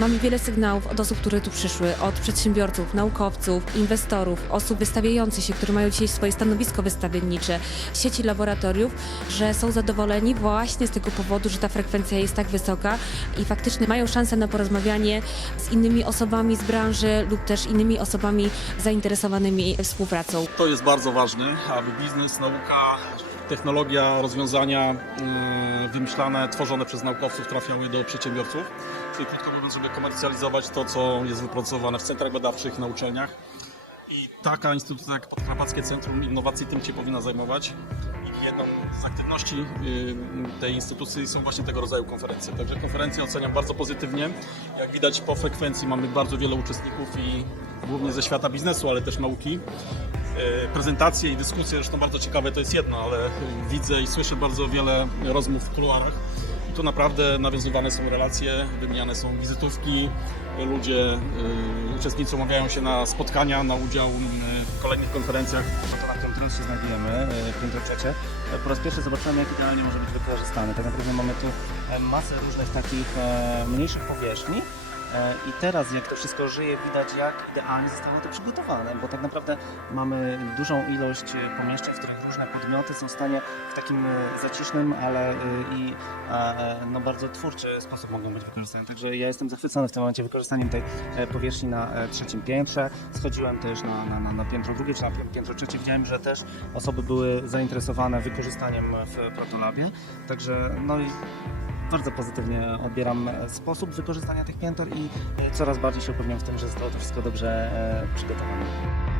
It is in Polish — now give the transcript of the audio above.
Mamy wiele sygnałów od osób, które tu przyszły, od przedsiębiorców, naukowców, inwestorów, osób wystawiających się, które mają dzisiaj swoje stanowisko wystawiennicze, sieci laboratoriów, że są zadowoleni właśnie z tego powodu, że ta frekwencja jest tak wysoka i faktycznie mają szansę na porozmawianie z innymi osobami z branży lub też innymi osobami zainteresowanymi współpracą. To jest bardzo ważne, aby biznes, nauka, technologia, rozwiązania yy, wymyślane, tworzone przez naukowców trafiały do przedsiębiorców. Czyli krótko mówiąc, żeby komercjalizować to, co jest wypracowane w centrach badawczych, na uczelniach. I taka instytucja jak Podkarpackie Centrum Innowacji tym się powinna zajmować. I jedną z aktywności yy, tej instytucji są właśnie tego rodzaju konferencje. Także konferencje oceniam bardzo pozytywnie. Jak widać po frekwencji mamy bardzo wiele uczestników i głównie ze świata biznesu, ale też nauki. E, prezentacje i dyskusje, zresztą bardzo ciekawe to jest jedno, ale widzę i słyszę bardzo wiele rozmów w kuluarach. I tu naprawdę nawiązywane są relacje, wymieniane są wizytówki, ludzie, e, uczestnicy umawiają się na spotkania, na udział e, w kolejnych konferencjach. to, na którym teraz się znajdujemy, trzecie, e, po raz pierwszy zobaczyłem, jak idealnie może być wykorzystany. Tak naprawdę mamy tu masę różnych takich mniejszych powierzchni. E, I teraz, jak to wszystko żyje, widać, jak idealnie zostało to przygotowane, bo tak naprawdę mamy dużą ilość e, pomieszczeń, w których różne podmioty są w stanie w takim e, zacisznym, ale i no, bardzo twórczy sposób mogą być wykorzystane. Także ja jestem zachwycony w tym momencie wykorzystaniem tej powierzchni na trzecim piętrze. Schodziłem też na, na, na, na piętro drugie czy na pi- piętro trzecie. Widziałem, że też osoby były zainteresowane wykorzystaniem w Protolabie. Także no i bardzo pozytywnie odbieram e, sposób wykorzystania tych pięter i coraz bardziej się upewniam w tym, że zostało to wszystko dobrze e, przygotowane.